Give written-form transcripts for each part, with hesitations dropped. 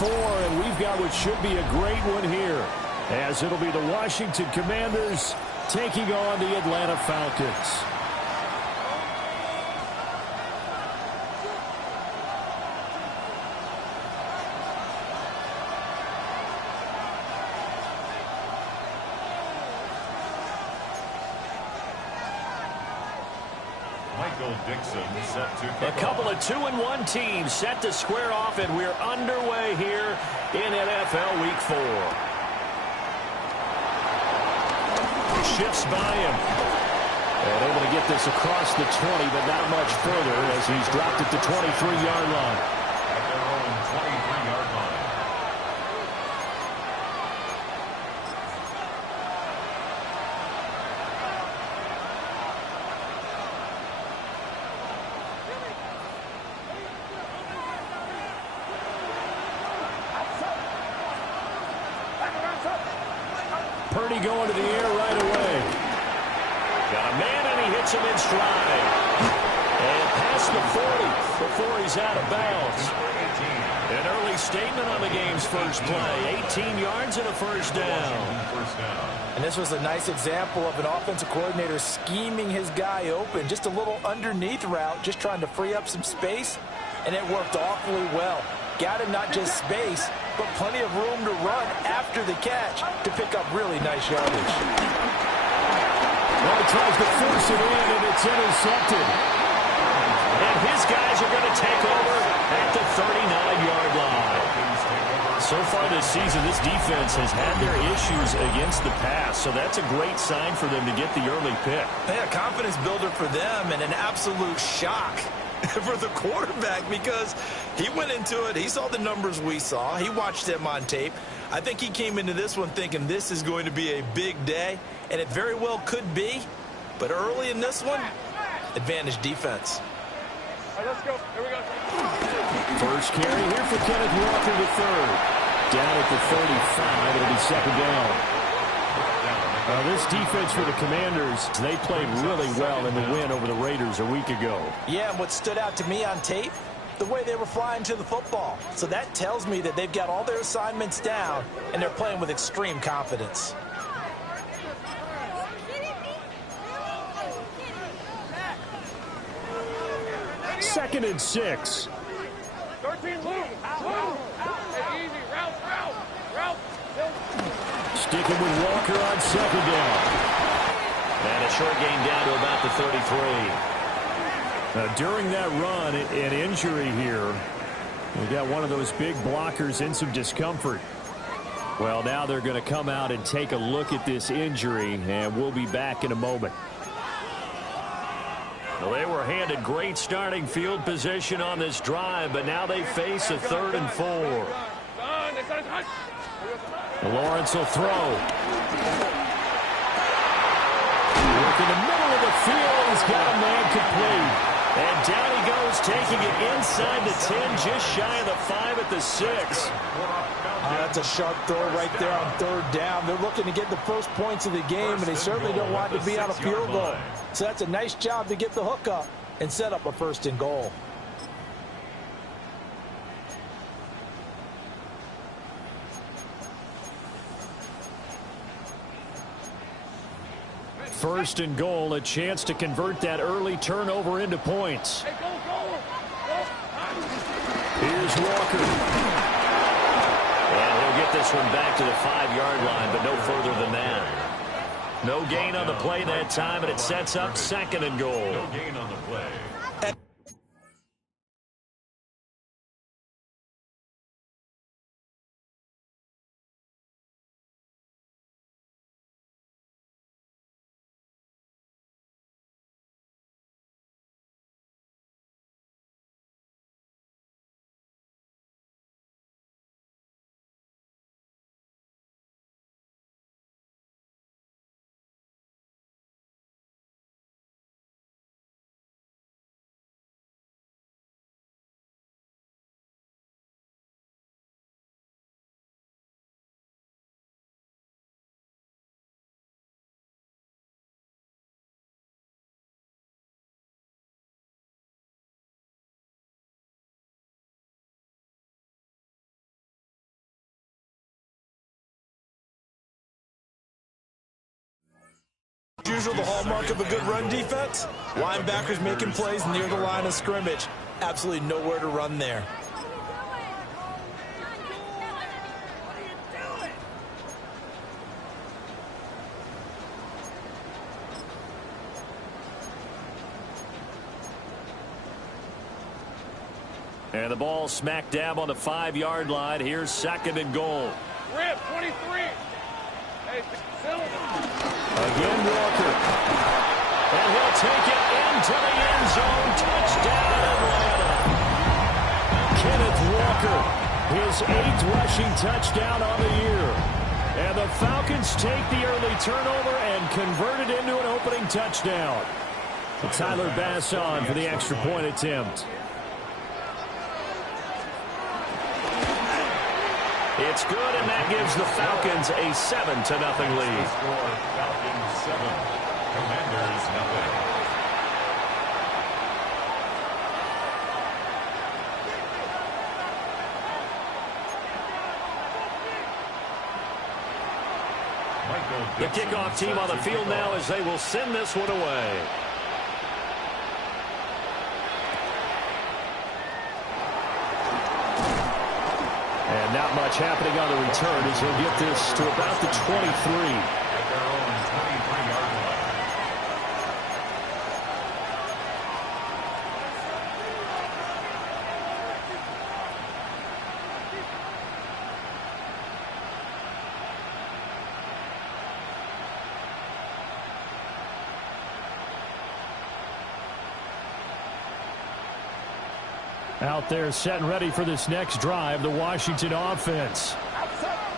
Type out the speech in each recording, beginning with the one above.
4, and we've got what should be a great one here, as it'll be the Washington Commanders taking on the Atlanta Falcons. A couple of 2-1 teams set to square off, and we're underway here in NFL Week 4. Shifts by him. And able to get this across the 20, but not much further as he's dropped at the 23-yard line. At their own 23-yard line. Purdy going to the air right away. Got a man, and he hits him in stride. And past the 40 before he's out of bounds. An early statement on the game's first play. 18 yards and a first down. And this was a nice example of an offensive coordinator scheming his guy open. Just a little underneath route, just trying to free up some space. And it worked awfully well. Got him not just space, but plenty of room to run after the catch to pick up really nice yardage. Well, he tries to force it in, and it's intercepted. And his guys are going to take over at the 39-yard line. So far this season, this defense has had their issues against the pass, so that's a great sign for them to get the early pick. Yeah, confidence builder for them, and an absolute shock for the quarterback, because he went into it, he saw the numbers we saw, he watched them on tape. I think he came into this one thinking this is going to be a big day, and it very well could be, but early in this one, advantage defense. All right, let's go. Here we go. First carry here for Kenneth Walker III. Down at the 35, it'll be second down. This defense for the Commanders, they played really well in the win over the Raiders a week ago. Yeah, and what stood out to me on tape, the way they were flying to the football. So that tells me that they've got all their assignments down, and they're playing with extreme confidence. Second and 6. 13, move. Hey, easy. Route. Sticking with Walker on second down. And a short gain down to about the 33. During that run, an injury here. We got one of those big blockers in some discomfort. Well, now they're going to come out and take a look at this injury, and we'll be back in a moment. Well, they were handed great starting field position on this drive, but now they face a 3rd and 4. Lawrence will throw. Work in the middle of the field. He's got a man complete. And down he goes, taking it inside the 10, just shy of the 5 at the 6. That's a sharp throw right there on 3rd down. They're looking to get the first points of the game, and they certainly don't want to be on a field goal. So that's a nice job to get the hook up and set up a 1st and goal. First and goal, a chance to convert that early turnover into points. Here's Walker. And he'll get this one back to the 5-yard line, but no further than that. No gain on the play that time, and it sets up 2nd and goal. No gain on the play. usual, the hallmark of a good run defense? Linebackers making plays near the line of scrimmage. Absolutely nowhere to run there. And the ball smack dab on the 5-yard line. Here's 2nd and goal. Rip, 23. Hey, Again, Walker. And he'll take it into the end zone. Touchdown, Atlanta. Kenneth Walker, his 8th rushing touchdown on the year. And the Falcons take the early turnover and convert it into an opening touchdown. Tyler Bass on for the extra point attempt. It's good, and that gives the Falcons a 7-0 lead. Falcons 7, Commanders 0. The kickoff team on the field now as they will send this one away. And not much happening on the return as he'll get this to about the 23. At their own 23-yard line. Out there set and ready for this next drive, the Washington offense.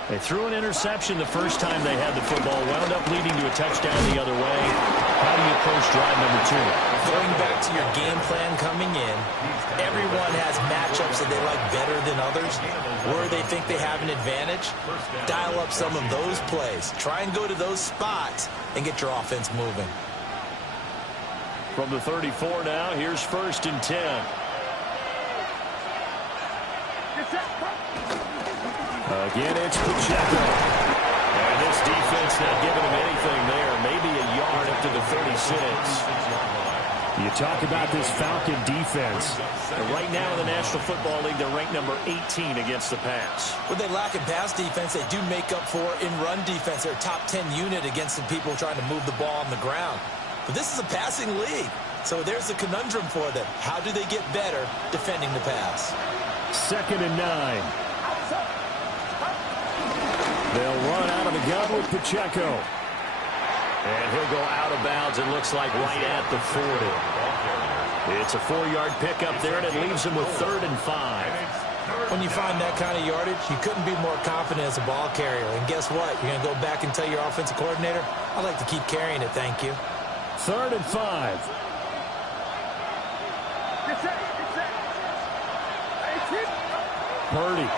They threw an interception the first time they had the football, wound up leading to a touchdown the other way. How do you approach drive number 2? Going back to your game plan coming in, everyone has matchups that they like better than others, where they think they have an advantage. Dial up some of those plays. Try and go to those spots and get your offense moving. From the 34 now, here's 1st and 10. Again, it's Pacheco. And this defense not giving him anything there. Maybe a yard up to the 36. You talk about this Falcon defense. And right now in the National Football League, they're ranked number 18 against the pass. When they lack in pass defense, they do make up for in run defense. They're a top 10 unit against the people trying to move the ball on the ground. But this is a passing league. So there's a conundrum for them. How do they get better defending the pass? 2nd and 9. They'll run out of the gun with Pacheco. And he'll go out of bounds, it looks like right at the 40. It's a 4-yard pickup there, and it leaves him with 3rd and 5. When you find that kind of yardage, you couldn't be more confident as a ball carrier. And guess what? You're going to go back and tell your offensive coordinator, I'd like to keep carrying it, thank you. 3rd and 5. Purdy.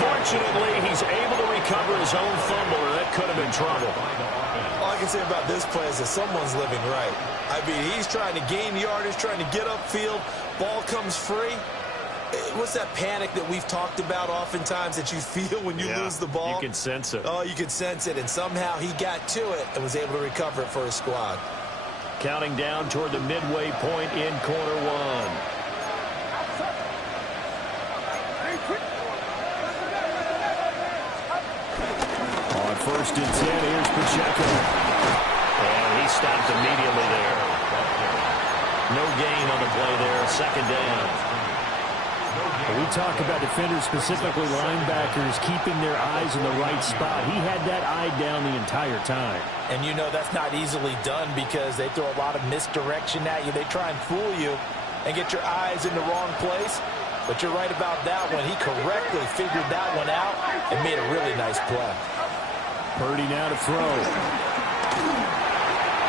Fortunately, he's able to recover his own fumble, or that could have been trouble. All I can say about this play is that someone's living right. I mean, he's trying to gain yardage, trying to get upfield. Ball comes free. What's that panic that we've talked about oftentimes that you feel when you lose the ball? You can sense it. Oh, you can sense it, and somehow he got to it and was able to recover it for his squad. Counting down toward the midway point in quarter 1. On 1st and 10, here's Pacheco. And he stopped immediately there. No gain on the play there, 2nd down. We talk about defenders, specifically linebackers, keeping their eyes in the right spot. He had that eye down the entire time. And you know that's not easily done because they throw a lot of misdirection at you. They try and fool you and get your eyes in the wrong place. But you're right about that one. He correctly figured that one out and made a really nice play. Purdy now to throw.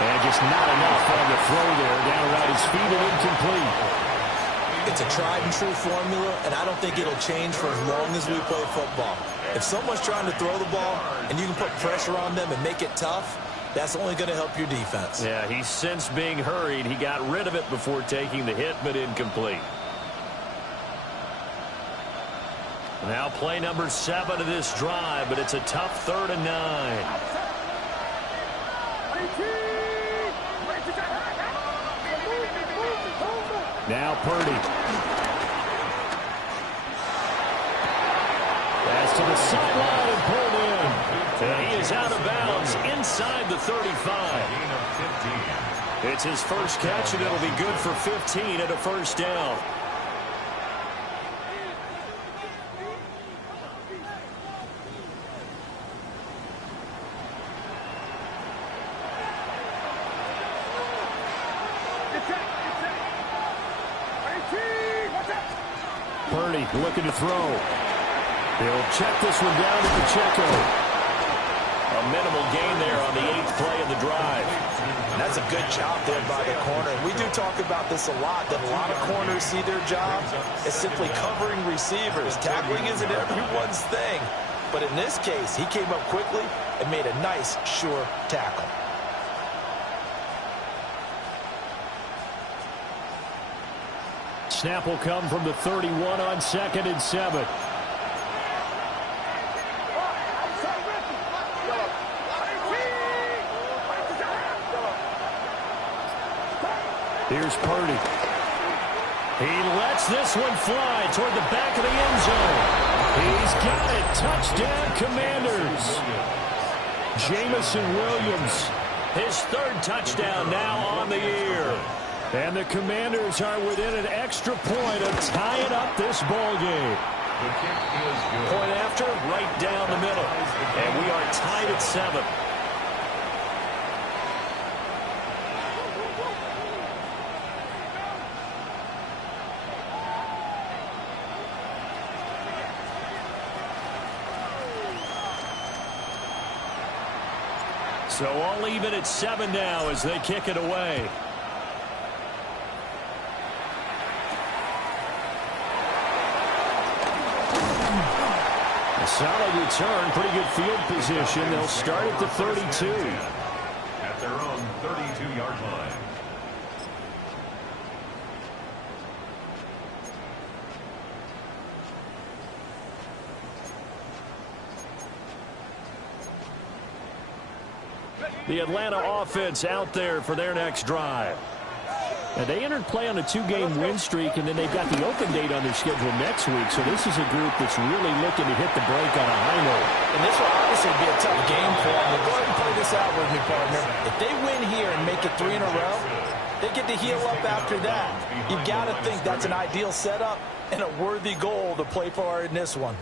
And just not enough on the throw there. Down around his feet and incomplete. It's a tried and true formula, and I don't think it'll change for as long as we play football. If someone's trying to throw the ball and you can put pressure on them and make it tough, that's only going to help your defense. Yeah, he's since being hurried. He got rid of it before taking the hit, but incomplete. Now play number 7 of this drive, but it's a tough 3rd and 9. Now Purdy. Pass to the sideline and pulled in. And he is out of bounds inside the 35. It's his first catch, and it'll be good for 15 at a first down. Purdy looking to throw. He'll check this one down to Pacheco. A minimal gain there on the 8th play of the drive. And that's a good job there by the corner. We do talk about this a lot, that a lot of corners see their job as simply covering receivers. Tackling isn't everyone's thing. But in this case, he came up quickly and made a nice, sure tackle. Snap will come from the 31 on 2nd and 7. Here's Purdy. He lets this one fly toward the back of the end zone. He's got it. Touchdown, Commanders. Jamison Williams, his 3rd touchdown now on the year. And the Commanders are within an extra point of tying up this ball game. Point after, right down the middle. And we are tied at 7. So all even at 7 now as they kick it away. A solid return, pretty good field position. They'll start at the 32. At their own 32-yard line. The Atlanta offense out there for their next drive. And they entered play on a 2-game win streak, and then they've got the open date on their schedule next week. So this is a group that's really looking to hit the break on a high note. And this will obviously be a tough game for them. But go ahead and play this out with me, partner. If they win here and make it 3 in a row, they get to heal up after that. You've got to think that's an ideal setup and a worthy goal to play for in this one.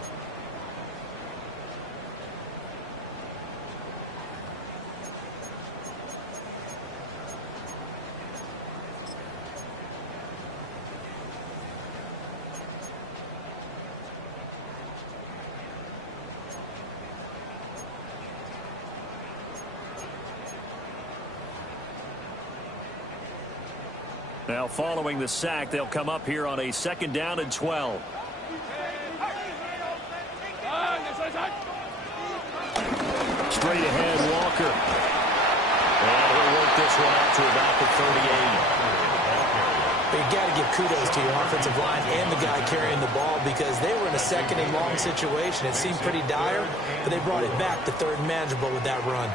Now following the sack, they'll come up here on a 2nd down and 12. Straight ahead, Walker. And he'll work this one out to about the 38. But you got to give kudos to your offensive line and the guy carrying the ball because they were in a 2nd and long situation. It seemed pretty dire, but they brought it back to 3rd and manageable with that run.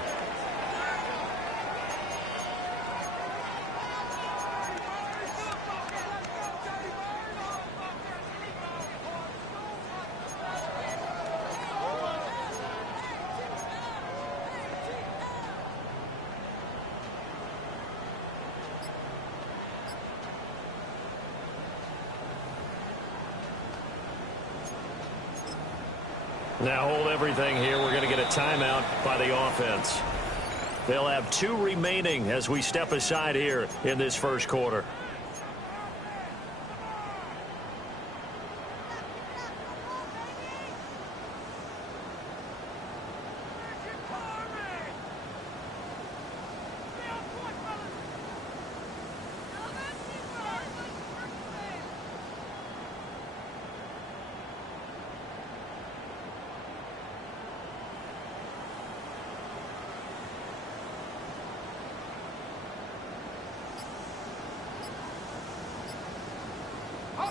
Now hold everything here. We're going to get a timeout by the offense. They'll have 2 remaining as we step aside here in this first quarter.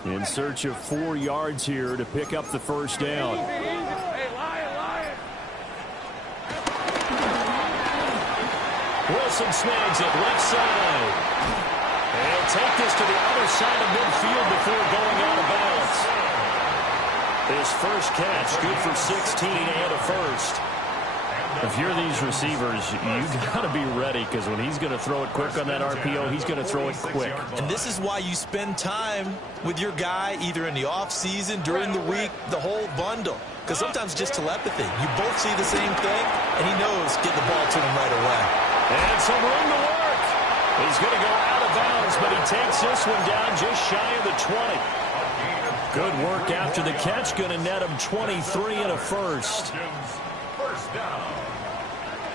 In search of 4 yards here to pick up the first down. Hey, Lion. Wilson snags it left side. And he'll take this to the other side of midfield before going out of bounds. His first catch, good for 16 and a first. If you're these receivers, you've got to be ready, because when he's going to throw it quick on that RPO, he's going to throw it quick. And this is why you spend time with your guy either in the offseason, during the week, the whole bundle. Because sometimes just telepathy. You both see the same thing, and he knows get the ball to him right away. And some room to work. He's going to go out of bounds, but he takes this one down just shy of the 20. Good work after the catch. Going to net him 23 and a first. First down.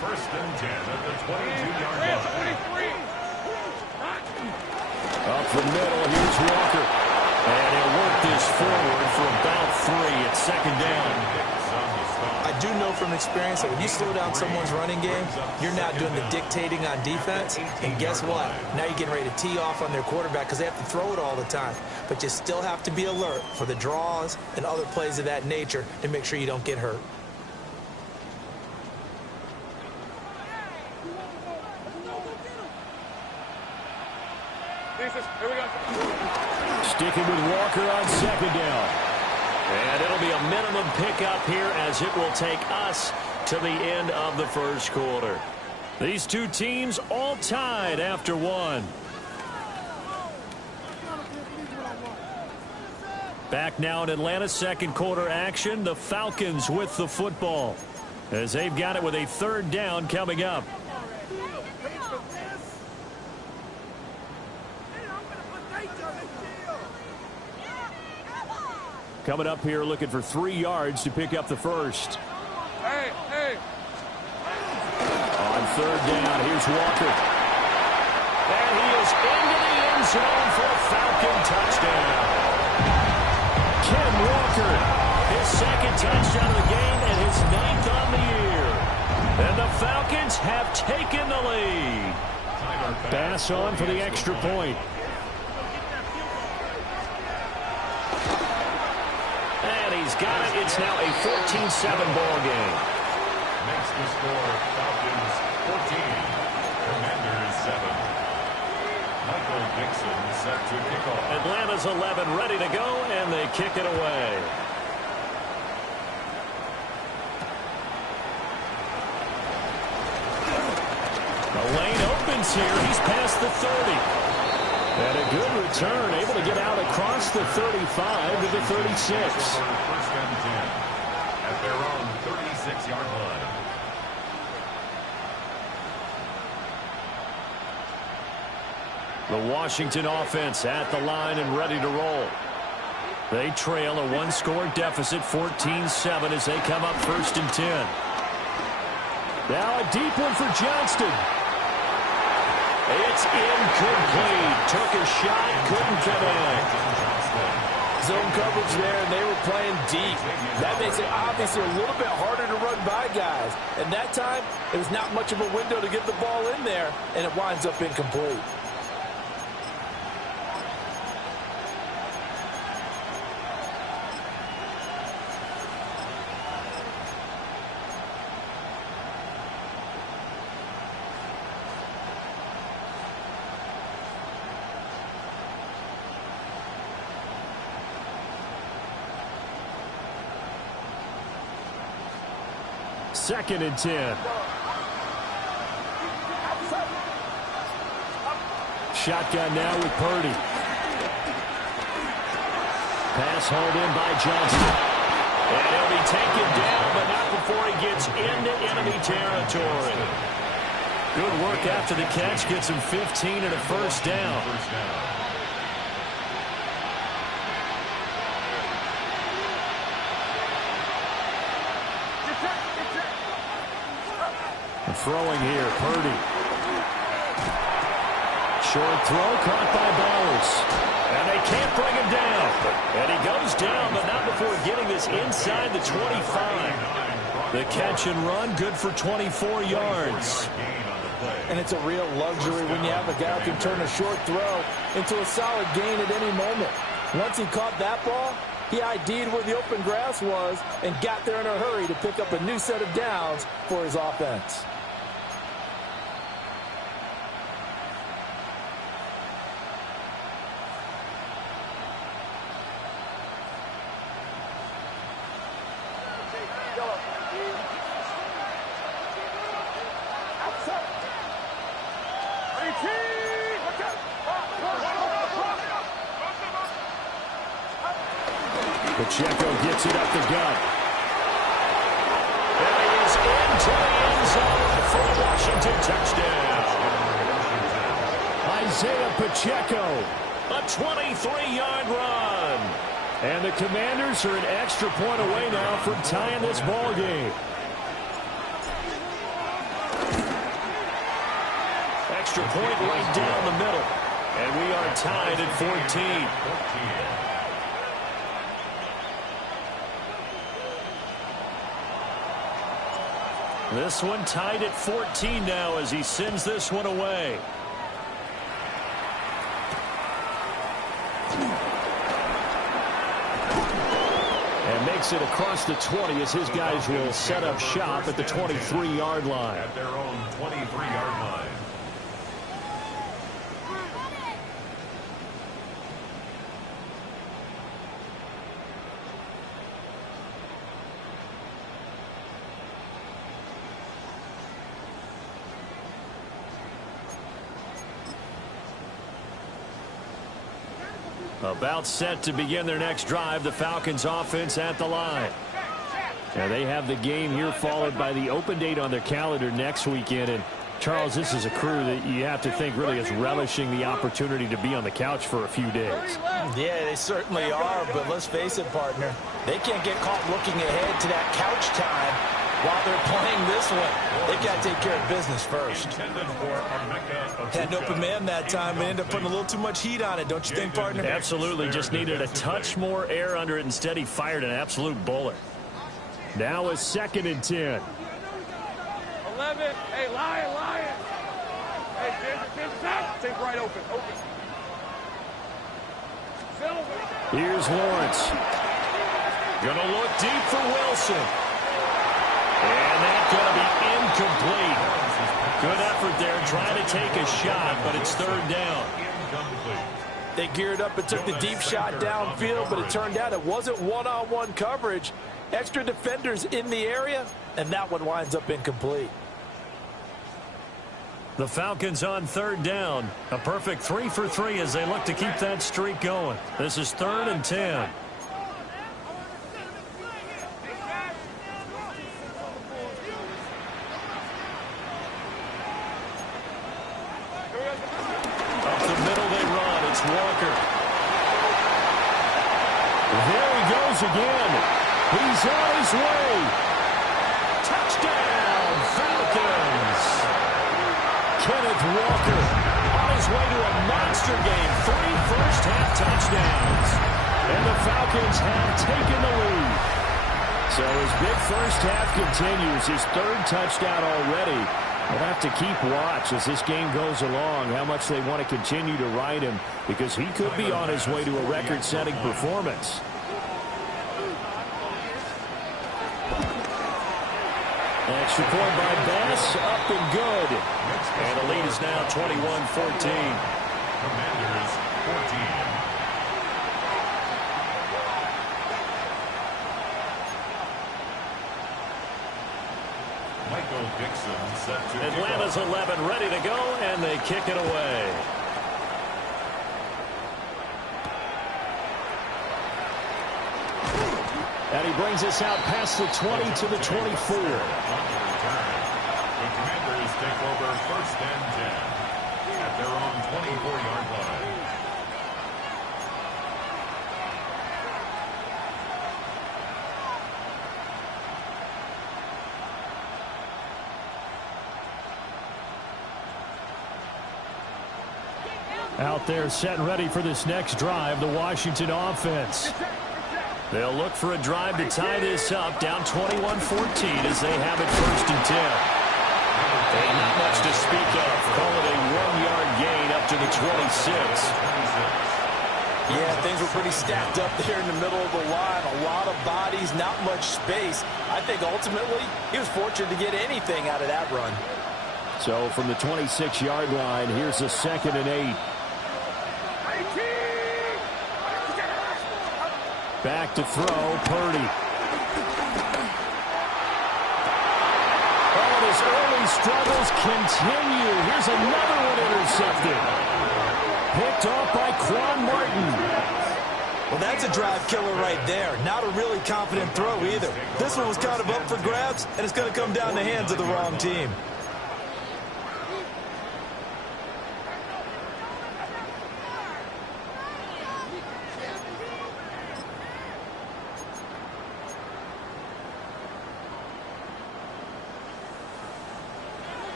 First and 10 at the 22-yard line. Up the middle, here's Walker. And he'll work this forward for about 3 at second down. I do know from experience that when you slow down someone's running game, you're not doing the dictating on defense. And guess what? Now you're getting ready to tee off on their quarterback because they have to throw it all the time. But you still have to be alert for the draws and other plays of that nature to make sure you don't get hurt. Here we go. Sticking with Walker on second down. And it'll be a minimum pickup here as it will take us to the end of the first quarter. These two teams all tied after 1. Back now in Atlanta, second quarter action. The Falcons with the football as they've got it with a third down coming up. Coming up here looking for 3 yards to pick up the first. Hey. On third down, here's Walker. And he is into the end zone for a Falcon touchdown. Ken Walker, his second touchdown of the game and his 9th on the year. And the Falcons have taken the lead. Pass on for the extra point. He's got it. It's now a 14-7 ball game. Makes the score Falcons 14. Commanders 7. Michael Dixon set to kick off. Atlanta's 11 ready to go, and they kick it away. The lane opens here. He's past the 30. And a good return, able to get out across the 35 to the 36. First and 10 at their own 36-yard line. The Washington offense at the line and ready to roll. They trail a 1-score deficit, 14-7 as they come up first and 10. Now a deep one for Johnston. It's incomplete. Took a shot, couldn't connect. Zone coverage there, and they were playing deep. That makes it obviously a little bit harder to run by guys. And that time, it was not much of a window to get the ball in there, and it winds up incomplete. Second and 10. Shotgun now with Purdy. Pass hauled in by Johnson. And he'll be taken down, but not before he gets into enemy territory. Good work after the catch. Gets him 15 and a first down. Throwing here, Purdy. Short throw caught by Bowers. And they can't bring him down. And he goes down, but not before getting this inside the 25. The catch and run, good for 24 yards. And it's a real luxury when you have a guy who can turn a short throw into a solid gain at any moment. Once he caught that ball, he ID'd where the open grass was and got there in a hurry to pick up a new set of downs for his offense. Pacheco gets it up the gut. And he is into the end zone for a Washington touchdown. Isaiah Pacheco, a 23-yard run. And the Commanders are an extra point away now from tying this ball game. Extra point right down the middle. And we are tied at 14. This one tied at 14 now as he sends this one away. And makes it across the 20 as his guys will set up shop at the 23-yard line. At their own 23-yard line. About set to begin their next drive, the Falcons offense at the line. Now they have the game here followed by the open date on their calendar next weekend. And Charles, this is a crew that you have to think really is relishing the opportunity to be on the couch for a few days. Yeah, they certainly are, but let's face it, partner. They can't get caught looking ahead to that couch time while they're playing this one. They've got to take care of business first. Had an open man that time and ended up putting a little too much heat on it, don't you think, partner? Absolutely. Just needed a touch more air under it. Instead, he fired an absolute bullet. Now a 2nd and 10. 11. Hey, Lion. Hey, take right open. Here's Lawrence. Gonna look deep for Wilson. And that's going to be incomplete. Good effort there trying to take a shot, but it's 3rd down. They geared up and took the deep shot downfield, but it turned out it wasn't one-on-one coverage. Extra defenders in the area, and that one winds up incomplete. The Falcons on 3rd down. A perfect 3 for 3 as they look to keep that streak going. This is 3rd and 10. Walker. There he goes again. He's on his way. Touchdown, Falcons. Kenneth Walker on his way to a monster game. 3 first-half touchdowns. And the Falcons have taken the lead. So his big first half continues. His 3rd touchdown already. They'll have to keep watch as this game goes along, how much they want to continue to ride him, because he could be on his way to a record-setting performance. Extra point by Bass, up and good. And the lead is now 21-14. Commanders 14. Atlanta's 11 ready to go, and they kick it away. And he brings us out past the 20 to the 24. The Commanders take over 1st and 10 at their own 24-yard line. Out there set and ready for this next drive, the Washington offense. They'll look for a drive to tie this up, down 21-14 as they have it 1st and 10. And not much to speak of. Call it a 1-yard gain up to the 26. Yeah, things were pretty stacked up there in the middle of the line. A lot of bodies, not much space. I think ultimately he was fortunate to get anything out of that run. So from the 26-yard line, here's a 2nd and 8. Back to throw, Purdy. Oh, his early struggles continue. Here's another one intercepted. Picked off by Quan Martin. Well, that's a drive killer right there. Not a really confident throw either. This one was kind of up for grabs, and it's going to come down the hands of the wrong team.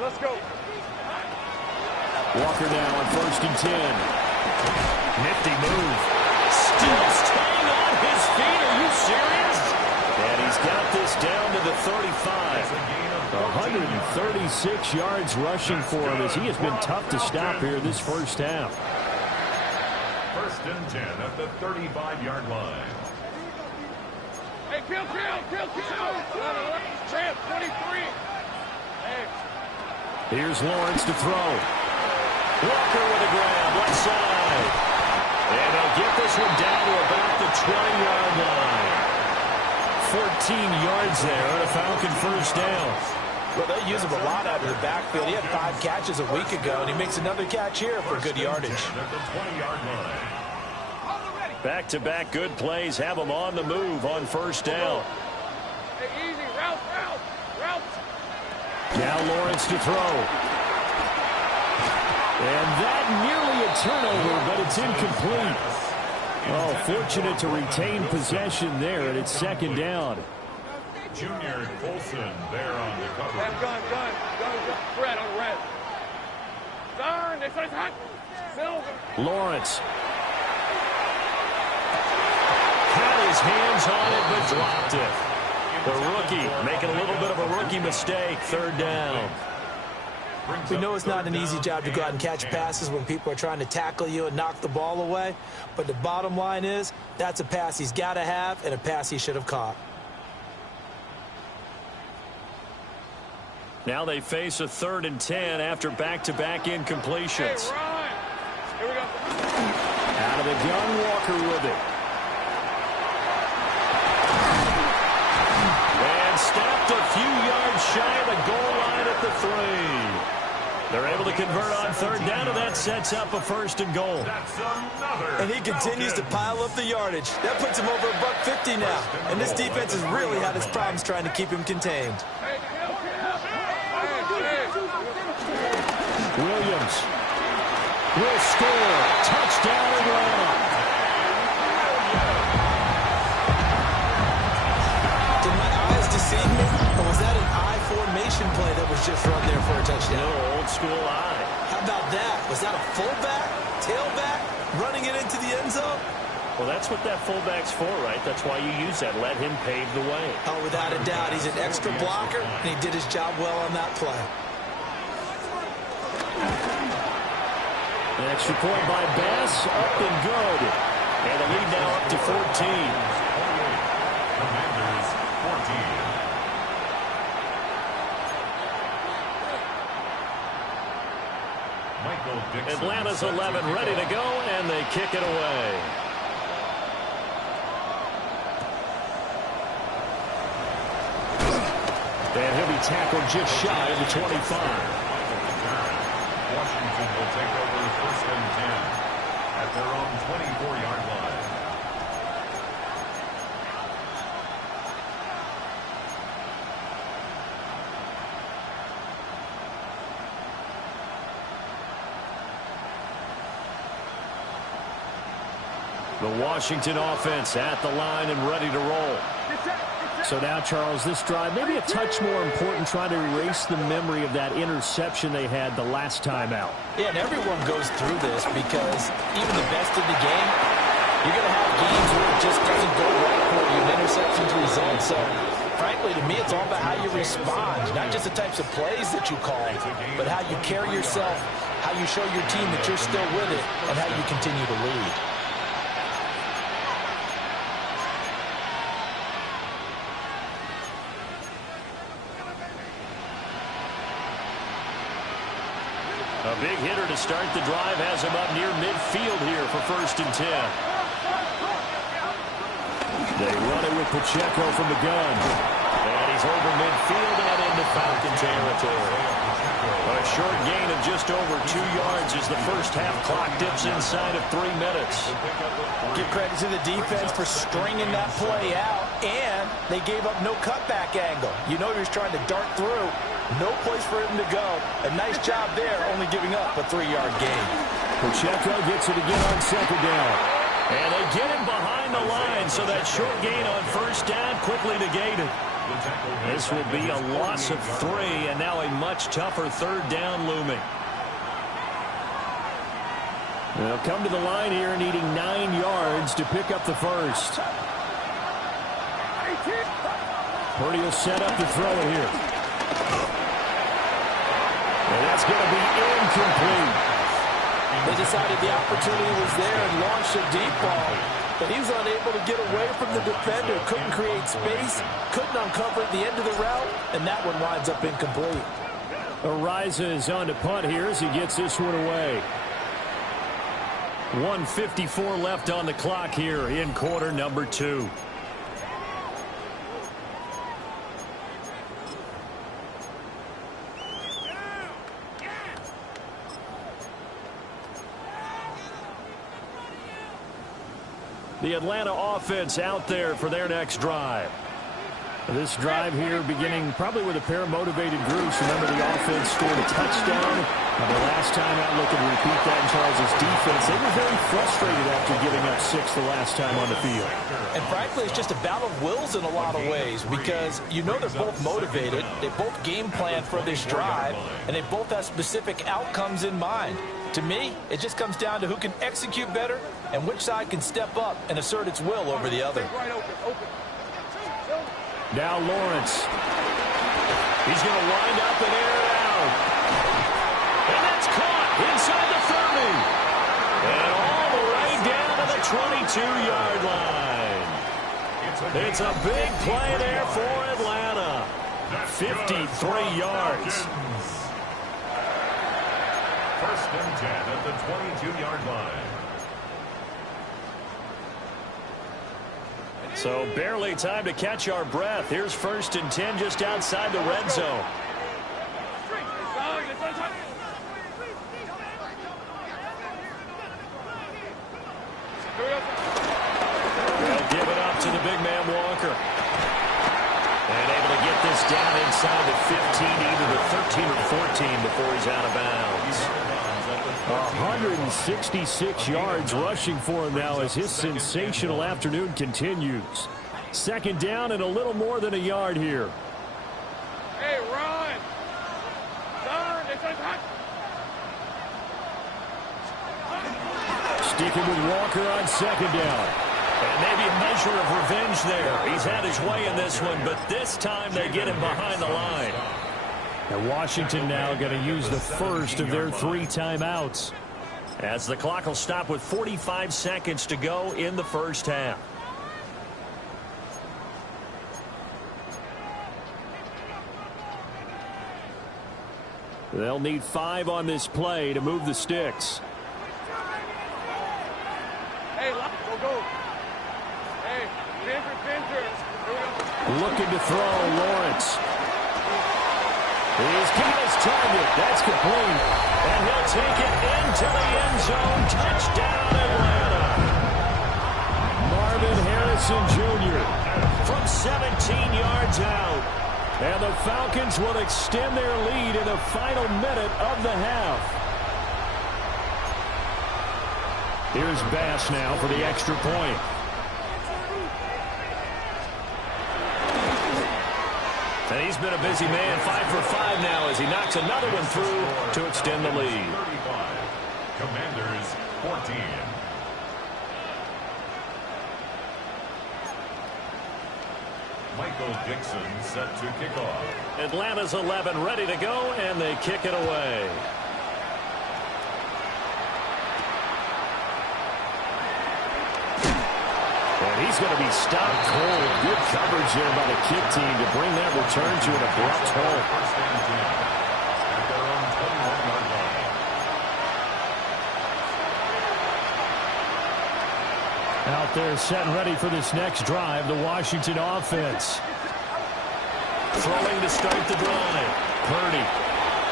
Let's go. Walker now on 1st and 10. Nifty move. Still staying on his feet. Are you serious? And he's got this down to the 35. 136 yards rushing for him as he has been tough to stop here this first half. 1st and 10 at the 35-yard line. Hey, kill. Champ, 23. Hey. Here's Lawrence to throw. Walker with a grab, left side. And they'll get this one down to about the 20-yard line. 14 yards there and a Falcon first down. Well, they use him a lot out of the backfield. He had 5 catches a week ago, and he makes another catch here for good yardage. At the 20-yard line. Back-to-back good plays have him on the move on first down. Hey, easy. Route. Now Lawrence to throw. And that nearly a turnover, but it's incomplete. Oh, fortunate to retain possession there, and it's 2nd down. Junior Colson there on the cover. Gun. Red on red. Gun. They say hot. Silver. Lawrence. Had his hands on it, but dropped it. The rookie making a little bit of a rookie mistake, 3rd down. We know it's not an easy job to go out and catch passes when people are trying to tackle you and knock the ball away. But the bottom line is, that's a pass he's got to have and a pass he should have caught. Now they face a 3rd and 10 after back-to-back incompletions. Hey, Ryan. Here we go. Out of the gun, Walker with it. And stopped a few yards shy of the goal line at the 3. They're able to convert on 3rd down, and that sets up a 1st and goal. That's another. And he continues to pile up the yardage. That puts him over $150 now. And this defense has really had its problems trying to keep him contained. Williams will score. Touchdown, Atlanta. Did my eyes deceive me? Or was that an I formation play that was just run there for a touchdown? No, old school eye. How about that? Was that a fullback, tailback, running it into the end zone? Well, that's what that fullback's for, right? That's why you use that. Let him pave the way. Oh, without a doubt. He's an extra blocker, and he did his job well on that play. An extra point by Bass, up and good. And the lead now up to 14. Commanders 14. Michael Dixon. Atlanta's 11 ready to go, and they kick it away. And he'll be tackled just shy of the 25. Washington will take over 1st and 10 at their own 24-yard line. The Washington offense at the line and ready to roll. So now, Charles, this drive, maybe a touch more important, trying to erase the memory of that interception they had the last time out. Yeah, and everyone goes through this because even the best in the game, you're going to have games where it just doesn't go right for you, and interceptions result. So, frankly, to me, it's all about how you respond, not just the types of plays that you call, but how you carry yourself how you show your team that you're still with it, and how you continue to lead. A big hitter to start the drive has him up near midfield here for 1st and 10. They run it with Pacheco from the gun. And he's over midfield and into Falcon territory. A short gain of just over 2 yards as the first half clock dips inside of 3 minutes. Give credit to the defense for stringing that play out, and they gave up no cutback angle. You know he was trying to dart through. No place for him to go. A nice job there, only giving up a 3-yard gain. Pacheco gets it again on 2nd down. And they get him behind the line, so that short gain on 1st down quickly negated. This will be a loss of 3, and now a much tougher 3rd down looming. They'll come to the line here needing 9 yards to pick up the first. Purdy will set up to throw it here. And that's going to be incomplete. They decided the opportunity was there and launched a deep ball, but he was unable to get away from the defender, couldn't create space, couldn't uncover at the end of the route, and that one winds up incomplete. Ariza is on to punt here as he gets this one away. 1:54 left on the clock here in quarter number 2. The Atlanta offense out there for their next drive. This drive here beginning probably with a pair of motivated groups. Remember, the offense scored a touchdown. The last time out, looking to repeat that in Charles' defense. They were very frustrated after giving up 6 the last time on the field. And frankly, it's just a battle of wills in a lot of ways, because you know they're both motivated. They both game plan for this drive, and they both have specific outcomes in mind. To me, it just comes down to who can execute better and which side can step up and assert its will over the other. Now Lawrence. He's going to wind up and air it out. And that's caught inside the 30. And all the way down to the 22-yard line. It's a big play there for Atlanta. 53 yards. 1st and 10 at the 22-yard line. So barely time to catch our breath. Here's 1st and 10 just outside the red zone. They'll give it up to the big man Walker. And able to get this down inside the 15, either the 13 or 14 before he's out of bounds. 166 yards rushing for him now as his sensational afternoon continues. 2nd down and a little more than a yard here. Hey, run! Sticking with Walker on 2nd down. And maybe a measure of revenge there. He's had his way in this one, but this time they get him behind the line. And Washington now going to use the first of their 3 timeouts. As the clock will stop with 45 seconds to go in the first half. They'll need 5 on this play to move the sticks. Hey, go. Hey, Pinter. Looking to throw, Lawrence. He's got his target. That's complete. And he'll take it into the end zone. Touchdown, Atlanta. Marvin Harrison Jr. from 17 yards out. And the Falcons will extend their lead in the final minute of the half. Here's Bass now for the extra point. And he's been a busy man, 5 for 5 now as he knocks another one through to extend the lead. 35. Commanders 14. Michael Dixon set to kick off. Atlanta's 11 ready to go, and they kick it away. And he's going to be stopped cold. Good coverage there by the kick team to bring that return to an abrupt halt. First and 10 at their own 21-yard line. Out there set and ready for this next drive, the Washington offense. Throwing to start the drive. Purdy.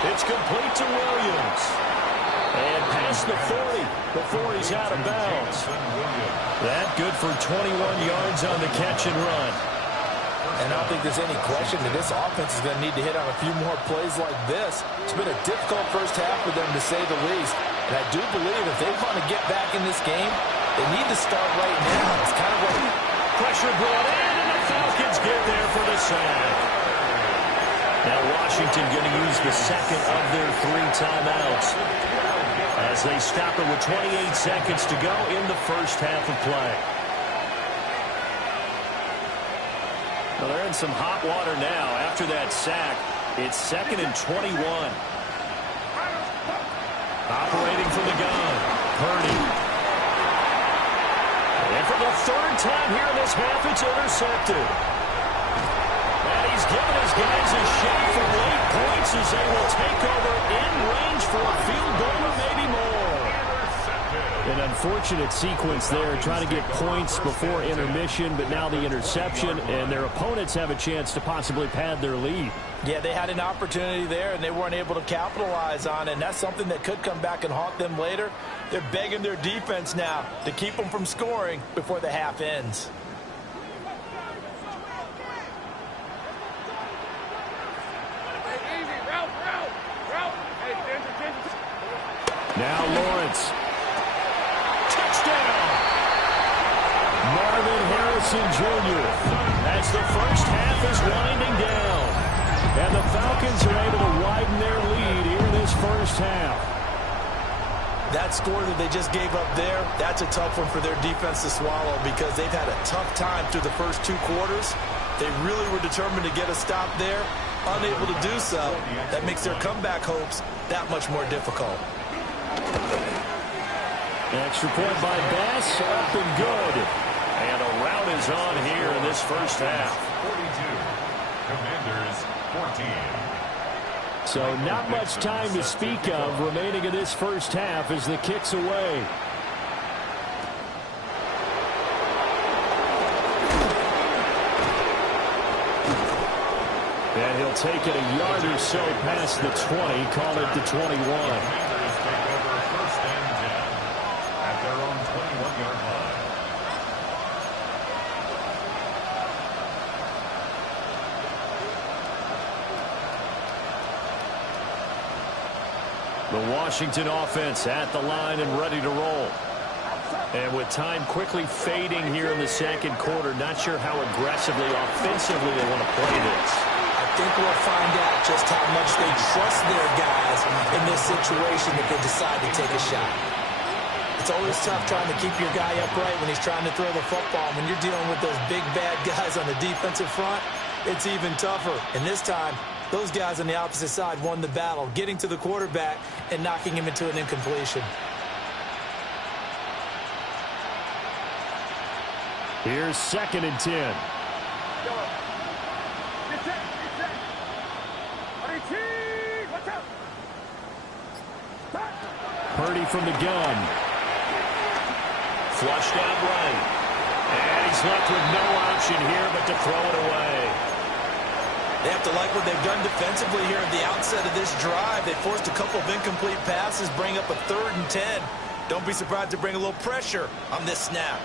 It's complete to Williams. And past the 40 before he's out of bounds. That good for 21 yards on the catch and run. And I don't think there's any question that this offense is going to need to hit on a few more plays like this. It's been a difficult first half for them, to say the least. And I do believe if they want to get back in this game, they need to start right now. It's kind of like Pressure brought in, and the Falcons get there for the sack. Now Washington going to use the second of their 3 timeouts as they stop it with 28 seconds to go in the first half of play. Well, they're in some hot water now. After that sack, it's 2nd and 21. Operating from the gun, Purdy. And for the 3rd time here in this half, it's intercepted. And he's given his guys a shot for late points as they will take over in range for a field goal or maybe more. An unfortunate sequence there, trying to get points before intermission, but now the interception, and their opponents have a chance to possibly pad their lead. Yeah, they had an opportunity there, and they weren't able to capitalize on it, and that's something that could come back and haunt them later. They're begging their defense now to keep them from scoring before the half ends. Now Lawrence. Touchdown! Marvin Harrison Jr. As the first half is winding down. And the Falcons are able to widen their lead here in this first half. That score that they just gave up there, that's a tough one for their defense to swallow because they've had a tough time through the first 2 quarters. They really were determined to get a stop there, unable to do so. That makes their comeback hopes that much more difficult. Extra point by Bass, up and good. And a rout is on here in this first half. 42. Commanders 14. So not much time to speak of remaining in this first half as the kick's away. And he'll take it a yard or so past the 20, call it the 21. Commanders take over first and 10 at their own 21-yard line. The Washington offense at the line and ready to roll. And with time quickly fading here in the second quarter, not sure how aggressively, offensively they want to play this. I think we'll find out just how much they trust their guys in this situation if they decide to take a shot. It's always tough trying to keep your guy upright when he's trying to throw the football. When you're dealing with those big, bad guys on the defensive front, it's even tougher. And this time, those guys on the opposite side won the battle, getting to the quarterback and knocking him into an incompletion. Here's 2nd and 10. Purdy from the gun. Flushed out right. And he's left with no option here but to throw it away. They have to like what they've done defensively here at the outset of this drive. They forced a couple of incomplete passes, bring up a 3rd and 10. Don't be surprised to bring a little pressure on this snap.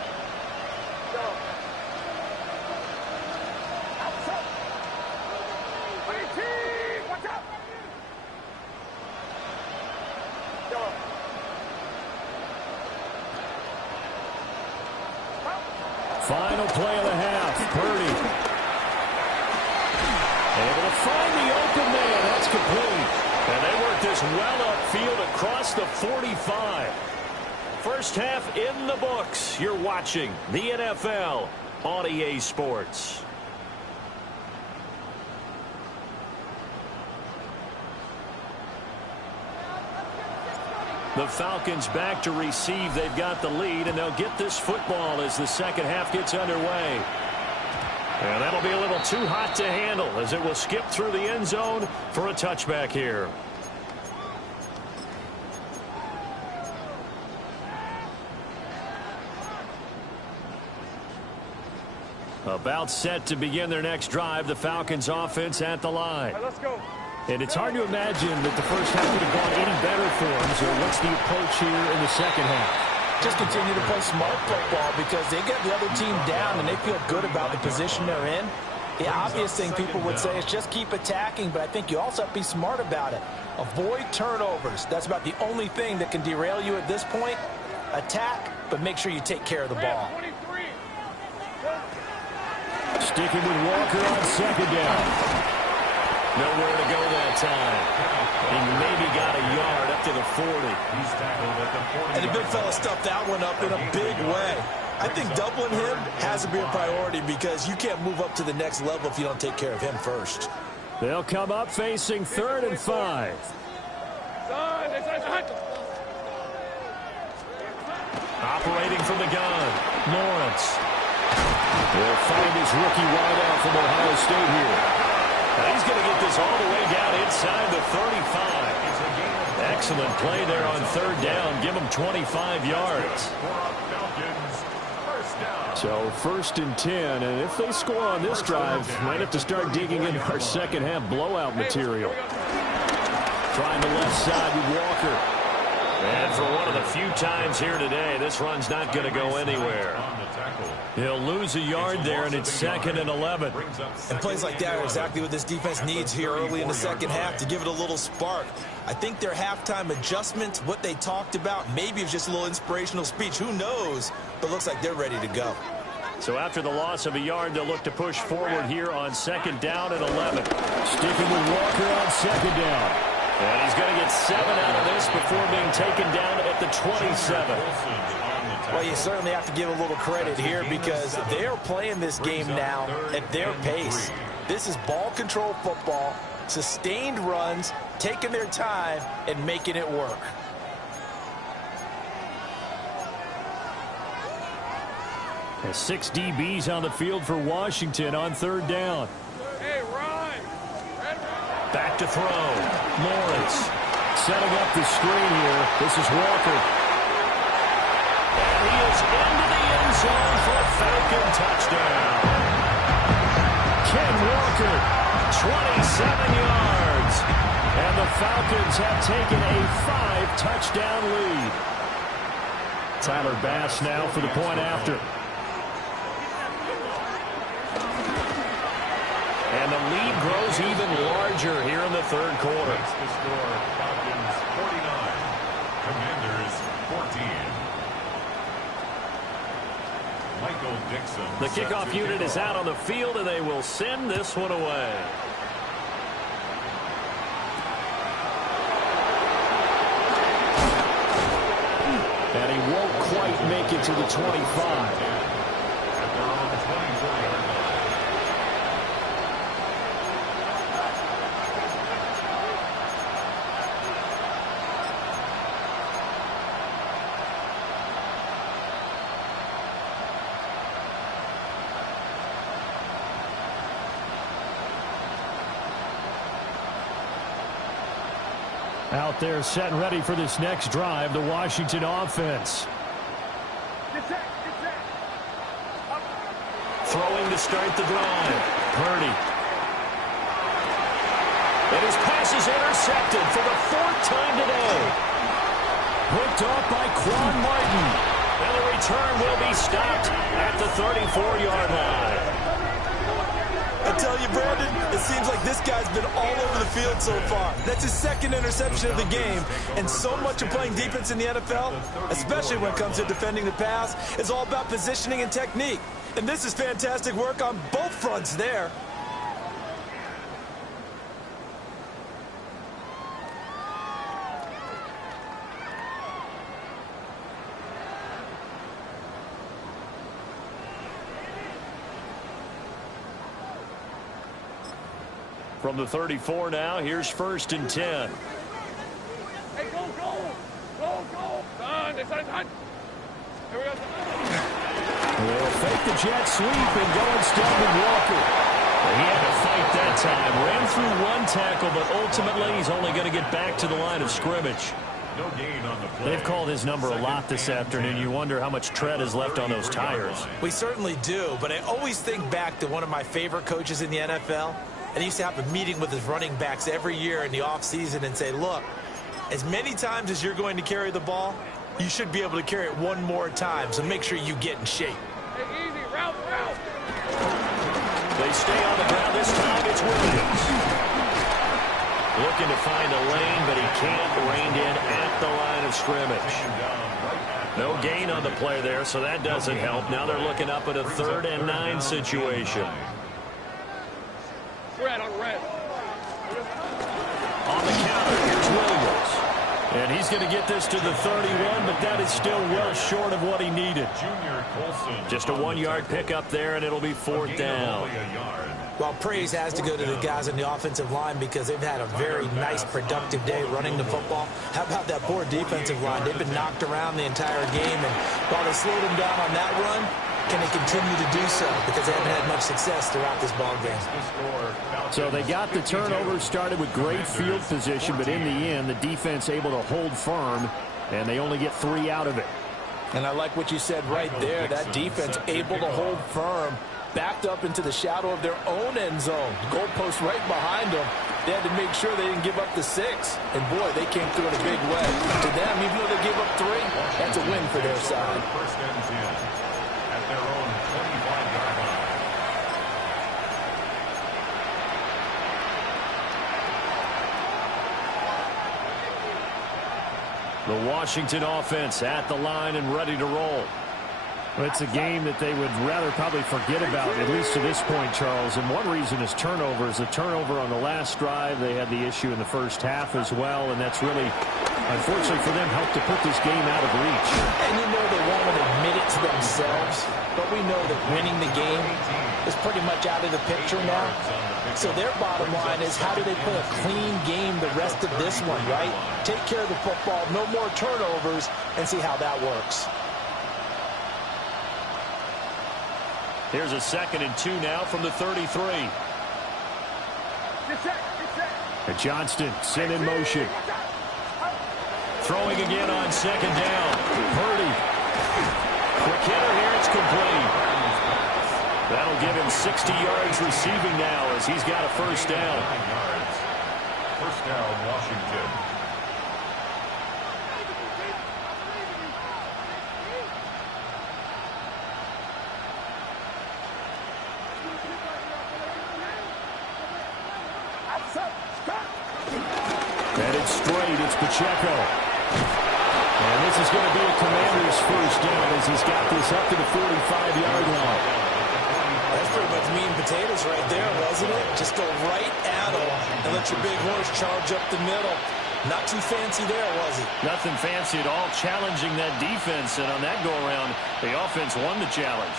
Final play of the half. Purdy. Able to find the open man. That's complete. And they work this well upfield across the 45. First half in the books. You're watching the NFL on EA Sports. The Falcons back to receive. They've got the lead, and they'll get this football as the second half gets underway. And that'll be a little too hot to handle as it will skip through the end zone for a touchback here. About set to begin their next drive. The Falcons offense at the line. Let's go. And it's hard to imagine that the first half would have gone any better for them. So what's the approach here in the second half? Just continue to play smart football because they get the other team down and they feel good about the position they're in. The obvious thing people would say is just keep attacking, but I think you also have to be smart about it. Avoid turnovers. That's about the only thing that can derail you at this point. Attack, but make sure you take care of the ball. Sticking with Walker on second down. Nowhere to go that time. He maybe got a yard up to the 40. He's tackled at the 40. And the big fella stuffed that one up in a big way. I think doubling him has to be a priority because you can't move up to the next level if you don't take care of him first. They'll come up facing 3rd and 5. Operating from the gun, Lawrence. Will find his rookie wideout from Ohio State here. And he's going to get this all the way down inside the 35. Excellent play there on 3rd down. Give him 25 yards. So 1st and 10, and if they score on this drive, might have to start digging in our second half blowout material. Trying the left side with Walker. And for one of the few times here today, this run's not going to go anywhere. He'll lose a yard there, and it's 2nd and 11. And plays like that are exactly what this defense needs here early in the second half to give it a little spark. I think their halftime adjustment, what they talked about, maybe it's just a little inspirational speech. Who knows? But looks like they're ready to go. So after the loss of a yard, they'll look to push forward here on 2nd down and 11. Sticking with Walker on 2nd down. And he's going to get 7 out of this before being taken down at the 27. Well, you certainly have to give a little credit here because they are playing this game now at their pace. This is ball control football, sustained runs, taking their time, and making it work. And 6 DBs on the field for Washington on 3rd down. Hey, Ryan. Back to throw. Lawrence setting up the screen here. This is Walker. And he is into the end zone for a Falcon touchdown. Ken Walker, 27 yards. And the Falcons have taken a 5-touchdown lead. Tyler Bass now for the point after. And the lead grows even larger here in the 3rd quarter. The score, Falcons 49, Commanders 14. Michael Dixon. The kickoff unit is out on the field, and they will send this one away. And he won't quite make it to the 25. Out there set and ready for this next drive, the Washington offense. Throwing to start the drive. Purdy. And his pass is intercepted for the 4th time today. Picked off by Quan Martin. And the return will be stopped at the 34-yard line. I tell you, Brandon, it seems like this guy's been all over the field so far. That's his 2nd interception of the game. And so much of playing defense in the NFL, especially when it comes to defending the pass, is all about positioning and technique. And this is fantastic work on both fronts there. From the 34 now, here's 1st and 10. Hey, go, go, go, this side's hot. Here we go. They'll fake the jet sweep and go instead with Walker. He had to fight that time. Ran through one tackle, but ultimately he's only going to get back to the line of scrimmage. No gain on the play. They've called his number a lot this afternoon. You wonder how much tread is left on those tires. We certainly do, but I always think back to one of my favorite coaches in the NFL. And he used to have a meeting with his running backs every year in the offseason and say, look, as many times as you're going to carry the ball, you should be able to carry it one more time, so make sure you get in shape. Hey, easy, route. They stay on the ground this time. It's Williams. Looking to find a lane, but he can't. Reined in at the line of scrimmage. No gain on the play there, so that doesn't help. Now they're looking up at a 3rd and 9 situation. Red on red. On the counter, here's Williams. And he's going to get this to the 31, but that is still well short of what he needed. Just a 1-yard pickup there, and it'll be 4th down. Well, praise has to go to the guys on the offensive line because they've had a very nice, productive day running the football. How about that poor defensive line? They've been knocked around the entire game, and while they slowed them down on that run, can they continue to do so? Because they haven't had much success throughout this ball game. So they got the turnover, started with great field position, but in the end, the defense able to hold firm, and they only get 3 out of it. And I like what you said right there. That defense able to hold firm, backed up into the shadow of their own end zone. Goalpost right behind them. They had to make sure they didn't give up the 6. And, boy, they came through in a big way. To them, even though they gave up 3, that's a win for their side. 1st and 10 at their own 25-yard line. The Washington offense at the line and ready to roll. Well, it's a game that they would rather probably forget about, at least to this point, Charles. And one reason is turnovers. A turnover on the last drive. They had the issue in the first half as well, and that's really, unfortunately for them, helped to put this game out of reach. And you know they won't admit it to themselves, but we know that winning the game is pretty much out of the picture now. So their bottom line is, how do they play a clean game the rest of this one, right? Take care of the football, no more turnovers, and see how that works. Here's a 2nd and 2 now from the 33. And Johnston sent in motion. Throwing again on 2nd down. Purdy. Quick hitter here. It's complete. That'll give him 60 yards receiving now as he's got a 1st down. 1st down, Washington. Headed straight, it's Pacheco. And this is going to be a Commander's 1st down as he's got this up to the 45-yard line. That's pretty much meat and potatoes right there, wasn't it? Just go right at them and let your big horse charge up the middle. Not too fancy there, was it? Nothing fancy at all, challenging that defense. And on that go-around, the offense won the challenge.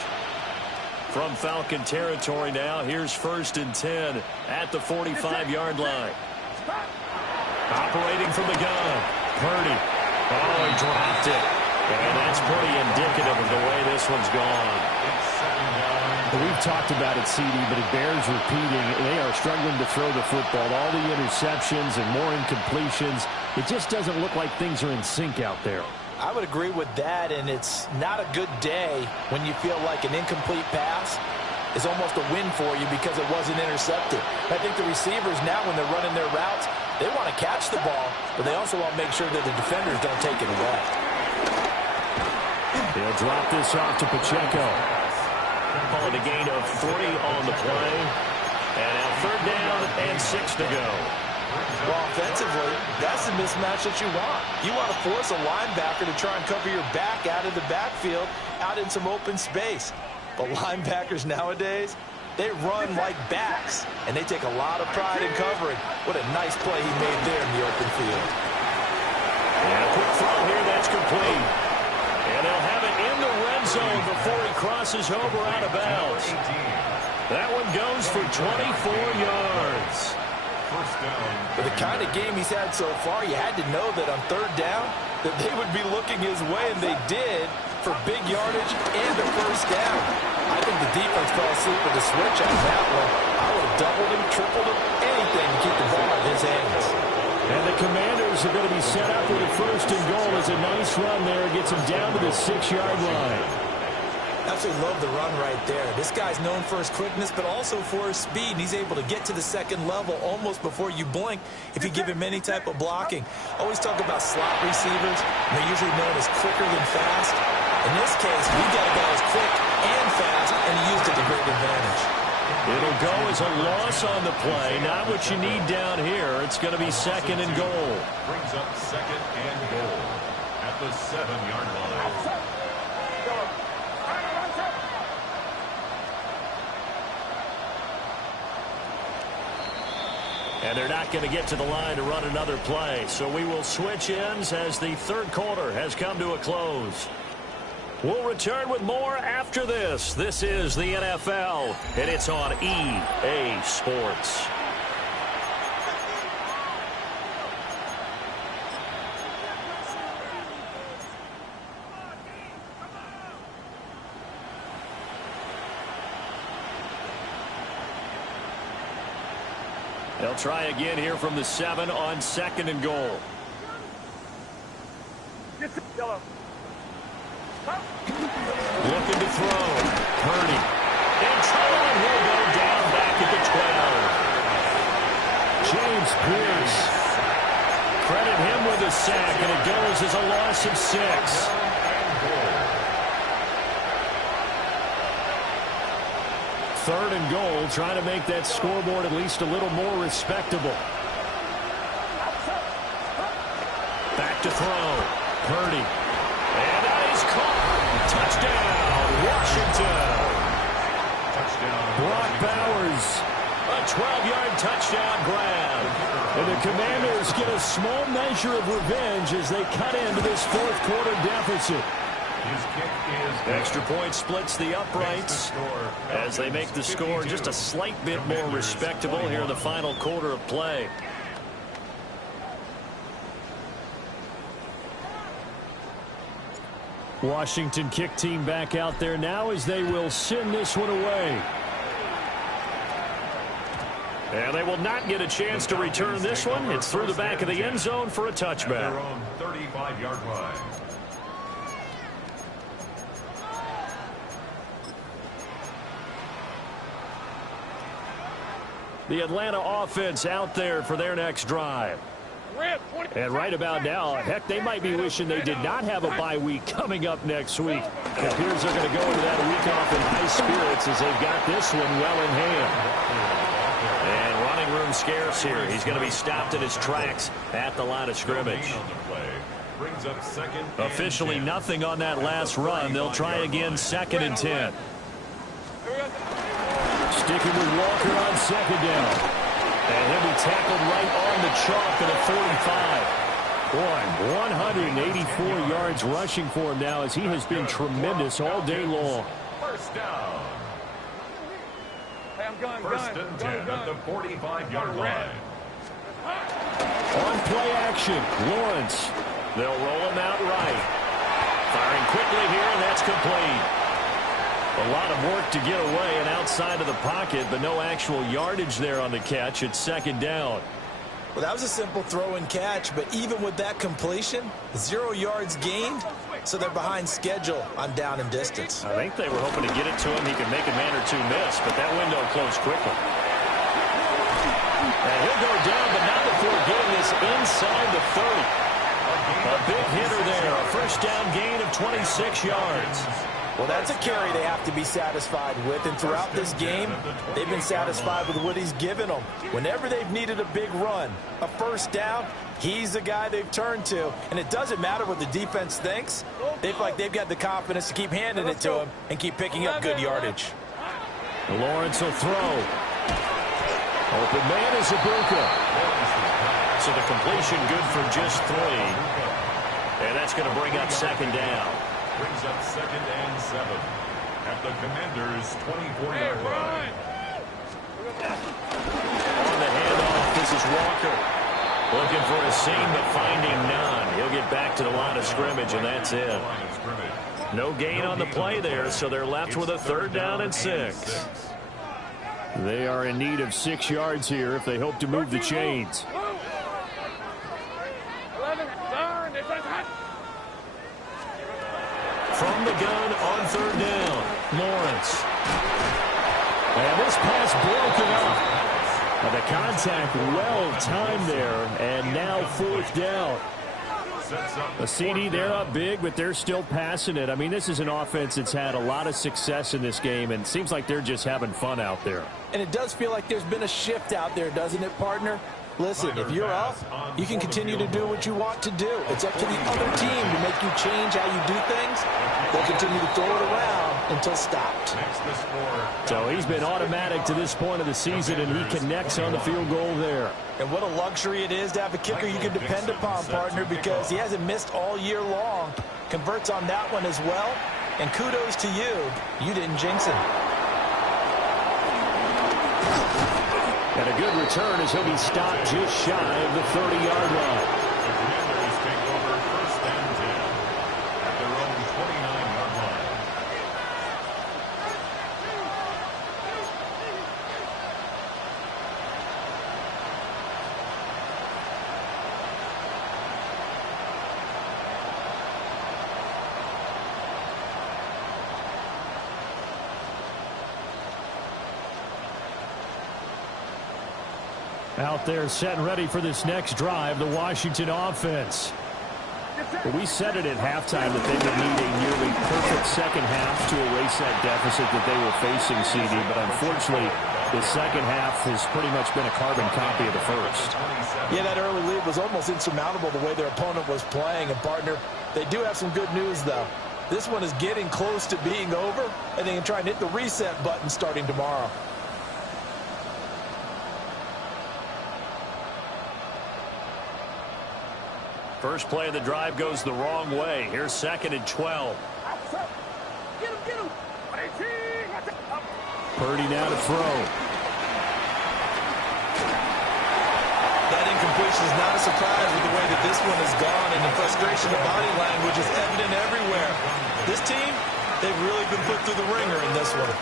From Falcon territory now, here's 1st and 10 at the 45-yard line. Operating from the gun, Purdy. Oh, he dropped it. And that's pretty indicative of the way this one's gone. We've talked about it, CD, but it bears repeating. They are struggling to throw the football. All the interceptions and more incompletions. It just doesn't look like things are in sync out there. I would agree with that, and it's not a good day when you feel like an incomplete pass is almost a win for you because it wasn't intercepted. I think the receivers now, when they're running their routes, they want to catch the ball, but they also want to make sure that the defenders don't take it away. They'll drop this off to Pacheco. Calling a gain of 3 on the play. And now 3rd down and 6 to go. Well, offensively, that's the mismatch that you want. You want to force a linebacker to try and cover your back out of the backfield, out in some open space. But linebackers nowadays, they run like backs, and they take a lot of pride in covering. What a nice play he made there in the open field. And a quick throw here, that's complete. And they'll have it in the red zone before he crosses over out of bounds. That one goes for 24 yards. First down. For the kind of game he's had so far, you had to know that on 3rd down, that they would be looking his way, and they did, for big yardage and a first down. I think the defense fell asleep with the switch on that one. I would have doubled him, tripled him, anything to keep the ball in his hands. And the Commanders are going to be set up with a first and goal as a nice run there. Gets him down to the 6-yard line. Absolutely love the run right there. This guy's known for his quickness, but also for his speed. And he's able to get to the second level almost before you blink if you give him any type of blocking. Always talk about slot receivers. They're usually known as quicker than fast. In this case, we got a guy who's quick and fast, and he used it to great advantage. It'll go as a loss on the play. Not what you need down here. It's going to be second and goal. Brings up second and goal at the 7-yard line. And they're not going to get to the line to run another play. So we will switch ends as the third quarter has come to a close. We'll return with more after this. This is the NFL, and it's on EA Sports. They'll try again here from the 7 on second and goal. Looking to throw. Purdy. In trouble, and he'll go down back at the 12. James Pierce. Credit him with a sack, and it goes as a loss of 6. Third and goal, trying to make that scoreboard at least a little more respectable. Back to throw. Purdy. And that is caught. Touchdown, Washington. Touchdown. Brock Bowers. A 12-yard touchdown grab. And the Commanders get a small measure of revenge as they cut into this fourth quarter deficit. His kick is Extra point splits the uprights as they make the score just a slight bit more respectable here in the final quarter of play. Washington kick team back out there now as they will send this one away. And they will not get a chance to return this one. It's through the back of the end zone for a touchback. Their own 35-yard line. The Atlanta offense out there for their next drive. And right about now, heck, they might be wishing they did not have a bye week coming up next week. It appears they're going to go into that week off in high spirits as they've got this one well in hand. And running room scarce here. He's going to be stopped in his tracks at the line of scrimmage. Officially nothing on that last run. They'll try again second and 10. Sticking with Walker on second down. And he'll be tackled right on the chalk at a 45. Boy, 184 yards rushing for him now as he has been tremendous all day long. First down. Hey, I'm going, First and 10 at the 45-yard line. On play action, Lawrence. They'll roll him out right. Firing quickly here, and that's complete. A lot of work to get away and outside of the pocket, but no actual yardage there on the catch. It's second down. Well, that was a simple throw and catch, but even with that completion, 0 yards gained, so they're behind schedule on down and distance. I think they were hoping to get it to him. He could make a man or two miss, but that window closed quickly. And he'll go down, but not before getting this inside the 30. A big hitter there. A first down gain of 26 yards. Well, that's a carry they have to be satisfied with, and throughout this game, they've been satisfied with what he's given them. Whenever they've needed a big run, a first down, he's the guy they've turned to. And it doesn't matter what the defense thinks. They feel like they've got the confidence to keep handing it to him and keep picking up good yardage. Lawrence will throw. Open man is Ibuka. So the completion good for just 3. And that's going to bring up second down. Brings up second and 7 at the Commanders' 24-yard line. On the handoff, this is Walker. Looking for a seam, but finding none. He'll get back to the line of scrimmage, and that's it. No gain on the play there, so they're left with a 3rd down and 6. They are in need of 6 yards here if they hope to move the chains. 11, turn, this is hot. From the gun on 3rd down, Lawrence. And this pass broken up. The contact well timed there, and now 4th down. A CD, they're up big, but they're still passing it. I mean, this is an offense that's had a lot of success in this game, and it seems like they're just having fun out there. And it does feel like there's been a shift out there, doesn't it, partner? Listen, if you're up, you can continue to do what you want to do. It's up to the other team to make you change how you do things. They'll continue to throw it around until stopped. So he's been automatic to this point of the season, and he connects on the field goal there. And what a luxury it is to have a kicker you can depend upon, partner, because he hasn't missed all year long. Converts on that one as well. And kudos to you. You didn't jinx him. And a good return as he'll be stopped just shy of the 30-yard line. The Commanders take over 1st and 10 at their own 29-yard line. Out there set and ready for this next drive, the Washington offense. Well, we said it at halftime that they would need a nearly perfect second half to erase that deficit that they were facing, CD, but unfortunately, the second half has pretty much been a carbon copy of the first. Yeah, that early lead was almost insurmountable the way their opponent was playing. And, partner, they do have some good news, though. This one is getting close to being over, and they can try and hit the reset button starting tomorrow. First play of the drive goes the wrong way. Here's 2nd and 12. Get him. 18. Purdy now to throw. That incompletion is not a surprise with the way that this one has gone, and the frustration of body language is evident everywhere. This team, they've really been put through the ringer in this one.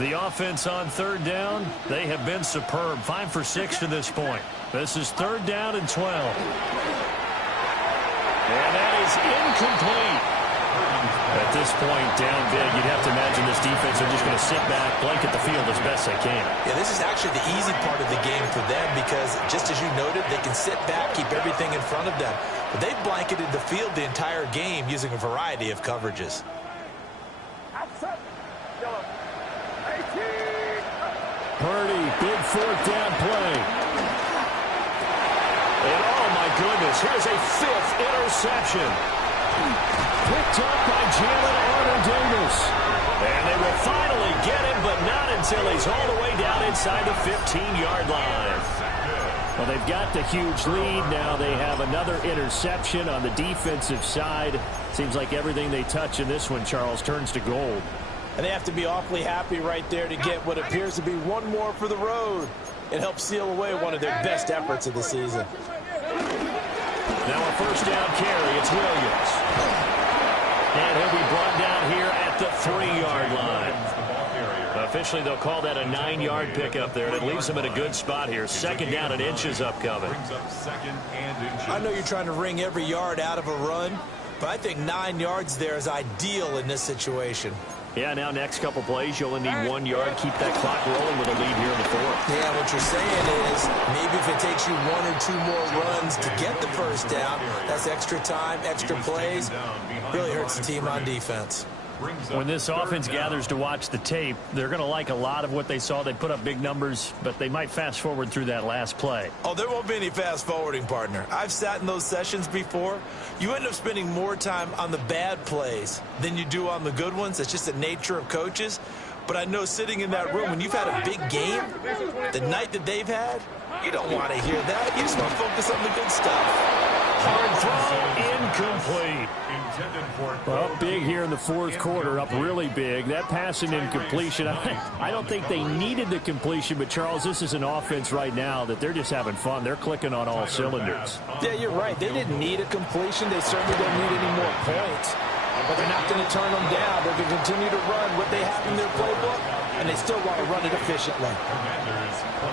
The offense on 3rd down, they have been superb. 5 for 6 to this point. This is 3rd down and 12. And that is incomplete. At this point, down big, you'd have to imagine this defense are just going to sit back, blanket the field as best they can. Yeah, this is actually the easy part of the game for them because, just as you noted, they can sit back, keep everything in front of them. But they've blanketed the field the entire game using a variety of coverages. Purdy, big 4th down play. And oh my goodness, here's a 5th interception. Picked up by Jalen Armour-Davis. And they will finally get him, but not until he's all the way down inside the 15-yard line. Well, they've got the huge lead. Now they have another interception on the defensive side. Seems like everything they touch in this one, Charles, turns to gold. And they have to be awfully happy right there to get what appears to be one more for the road. It helps seal away one of their best efforts of the season. Now a 1st down carry. It's Williams. And he'll be brought down here at the 3-yard line. Officially, they'll call that a 9-yard pickup there. And it leaves them in a good spot here. 2nd down and inches upcoming. I know you're trying to wring every yard out of a run, but I think 9 yards there is ideal in this situation. Yeah, now next couple plays, you only need 1 yard. Keep that clock rolling with a lead here in the 4th. Yeah, what you're saying is maybe if it takes you 1 or 2 more runs to get the 1st down, that's extra time, extra plays. Really hurts the team on defense. When this offense gathers to watch the tape, they're going to like a lot of what they saw. They put up big numbers, but they might fast forward through that last play. Oh, there won't be any fast forwarding, partner. I've sat in those sessions before. You end up spending more time on the bad plays than you do on the good ones. It's just the nature of coaches. But I know sitting in that room, when you've had a big game, the night that they've had, you don't want to hear that. You just want to focus on the good stuff. Hard throw, incomplete. intended for Well, big here in the fourth quarter, up really big. That passing incompletion, I don't think they needed the completion, but, Charles, this is an offense right now that they're just having fun. They're clicking on all cylinders. Yeah, you're right. They didn't need a completion. They certainly don't need any more points. But they're not going to turn them down. They're going to continue to run what they have in their playbook, and they still want to run it efficiently.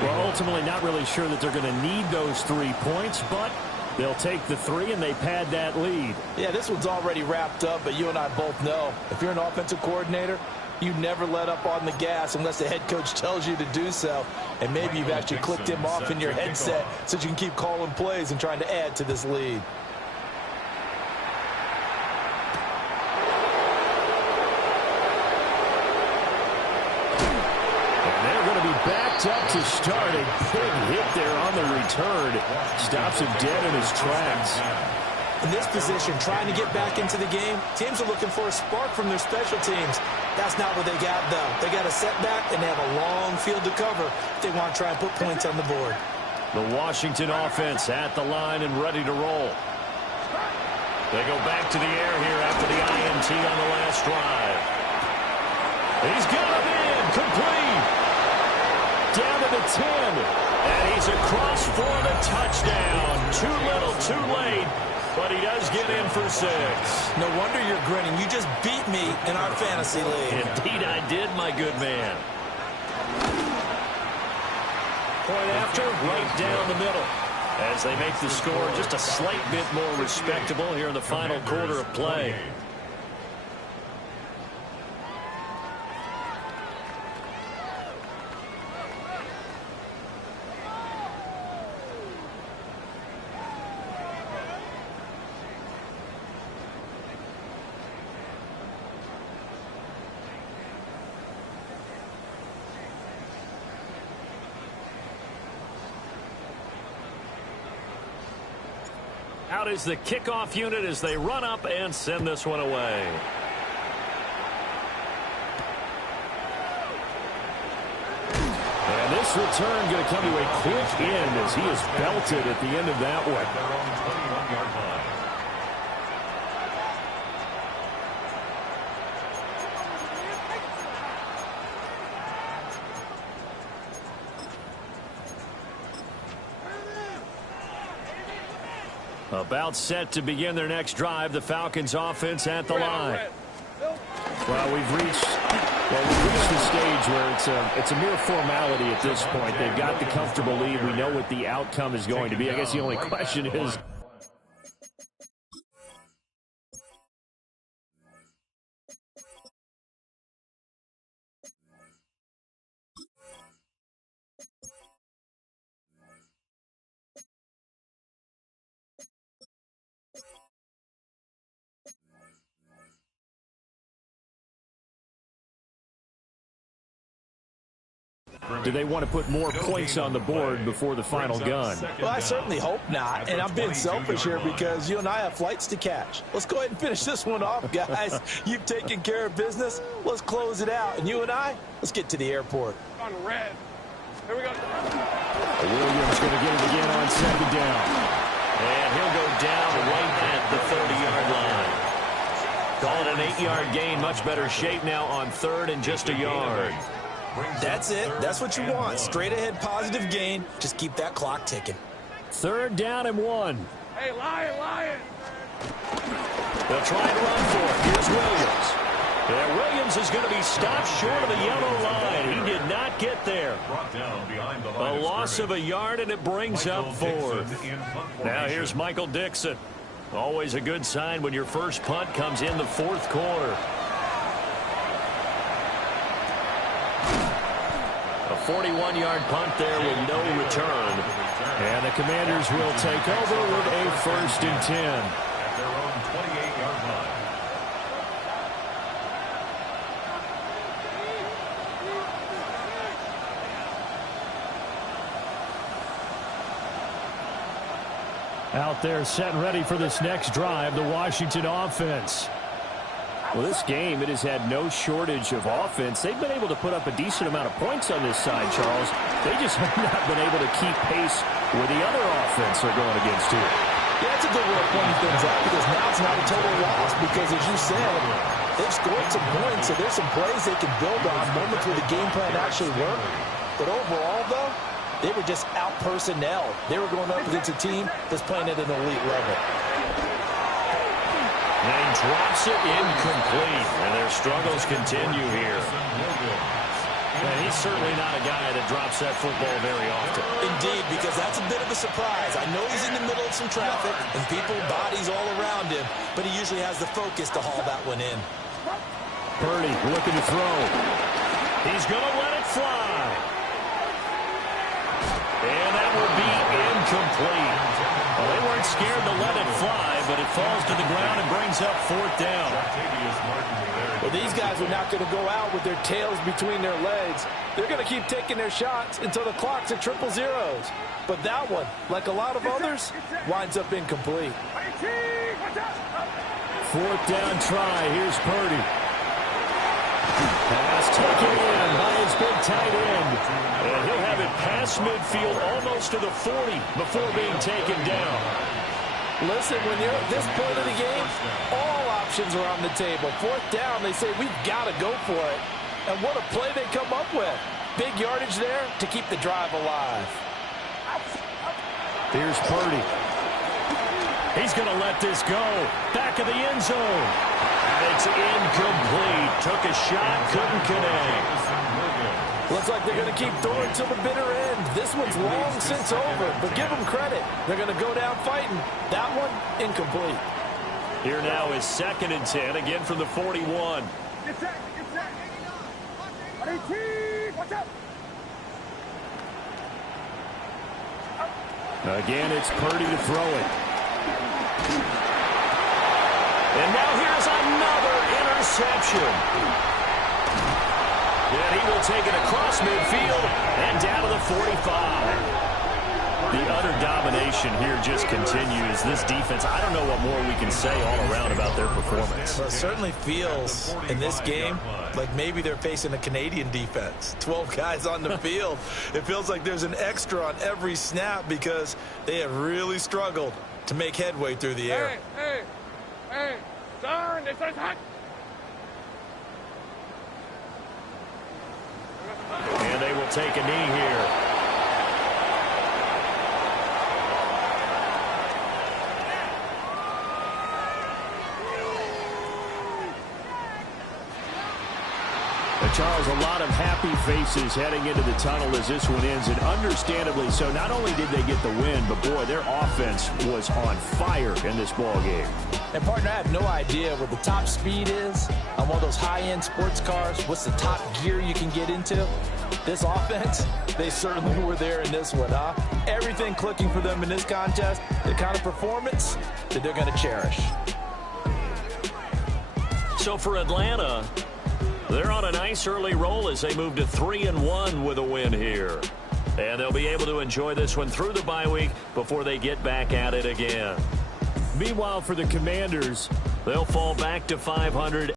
Well, ultimately, not really sure that they're going to need those 3 points, but they'll take the 3 and they pad that lead. Yeah, this one's already wrapped up, but you and I both know if you're an offensive coordinator, you never let up on the gas unless the head coach tells you to do so. And maybe you've actually clicked him off in your headset so you can keep calling plays and trying to add to this lead. Backed up to start. A big hit there on the return. Stops him dead in his tracks. In this position, trying to get back into the game, teams are looking for a spark from their special teams. That's not what they got, though. They got a setback, and they have a long field to cover if they want to try and put points on the board. The Washington offense at the line and ready to roll. They go back to the air here after the INT on the last drive. He's got him in. Complete. Down to the 10, and he's across for the touchdown. Too little, too late, but he does get in for 6. No wonder you're grinning. You just beat me in our fantasy league. Indeed I did, my good man. Point after, right down the middle. As they make the score just a slight bit more respectable here in the final quarter of play. Out is the kickoff unit as they run up and send this one away. And this return going to come to a quick end as he is belted at the end of that one. About set to begin their next drive, the Falcons offense at the line. Well, we've reached the stage where it's a mere formality at this point. They've got the comfortable lead. We know what the outcome is going to be. I guess the only question is, do they want to put more points on the board before the final gun? Well, I certainly hope not. And I'm being selfish here because you and I have flights to catch. Let's go ahead and finish this one off, guys. You've taken care of business. Let's close it out. And you and I, let's get to the airport. On red. Here we go. Williams going to get it again on second down. And he'll go down right at the 30-yard line. Call it an 8-yard gain. Much better shape now on third and just a yard. That's it. That's what you want. Straight ahead positive gain. Just keep that clock ticking. Third down and 1. Hey, Lion. They'll try and run for it. Here's Williams. Yeah, Williams is going to be stopped short of the yellow line. He did not get there. A loss of a yard, and it brings up 4th. Now here's Michael Dixon. Always a good sign when your first punt comes in the 4th quarter. A 41-yard punt there with no return. And the Commanders will take over with a 1st and 10. At their own 28-yard line. Out there set and ready for this next drive, the Washington offense. Well, this game, it has had no shortage of offense. They've been able to put up a decent amount of points on this side, Charles. They just have not been able to keep pace with the other offense they're going against here. Yeah, that's a good way of pointing things out because now it's not a total loss because, as you said, they've scored some points, so there's some plays they can build on, moments where the game plan actually worked. But overall, though, they were just out-personnel. They were going up against a team that's playing at an elite level. And he drops it incomplete, and their struggles continue here. And he's certainly not a guy that drops that football very often. Indeed, because that's a bit of a surprise. I know he's in the middle of some traffic and people, bodies all around him, but he usually has the focus to haul that one in. Purdy looking to throw. He's going to let it fly. And that will be incomplete. Well, they weren't scared to let it fly, but it falls to the ground and brings up 4th down. Well, these guys are not going to go out with their tails between their legs. They're going to keep taking their shots until the clock's at 000. But that one, like a lot of others, winds up incomplete. 4th down try. Here's Purdy. Pass taken in by his big tight end. And he'll have it past midfield almost to the 40 before being taken down. Listen, when you're at this point of the game, all options are on the table. 4th down, they say, we've got to go for it. And what a play they come up with. Big yardage there to keep the drive alive. Here's Purdy. He's going to let this go. Back of the end zone. And it's incomplete. Took a shot, couldn't connect. Looks like they're going to keep throwing till the bitter end. This one's long since over, but give them credit. They're going to go down fighting. That one, incomplete. Here now is 2nd and 10, again from the 41. Get set. Watch out. Again, it's Purdy to throw it. And now here's another interception. And he will take it across midfield and down to the 45. The utter domination here just continues. This defense, I don't know what more we can say all around about their performance. Well, it certainly feels in this game like maybe they're facing a Canadian defense. 12 guys on the field. It feels like there's an extra on every snap because they have really struggled to make headway through the air. Hey. Turn. This is hot. And they will take a knee here. Charles, a lot of happy faces heading into the tunnel as this one ends, and understandably so. Not only did they get the win, but boy, their offense was on fire in this ball game. And partner, I have no idea what the top speed is on one of those high-end sports cars. What's the top gear you can get into? This offense, they certainly were there in this one, huh? Everything clicking for them in this contest, the kind of performance that they're going to cherish. So for Atlanta, they're on a nice early roll as they move to 3-1 with a win here. And they'll be able to enjoy this one through the bye week before they get back at it again. Meanwhile, for the Commanders, they'll fall back to 500.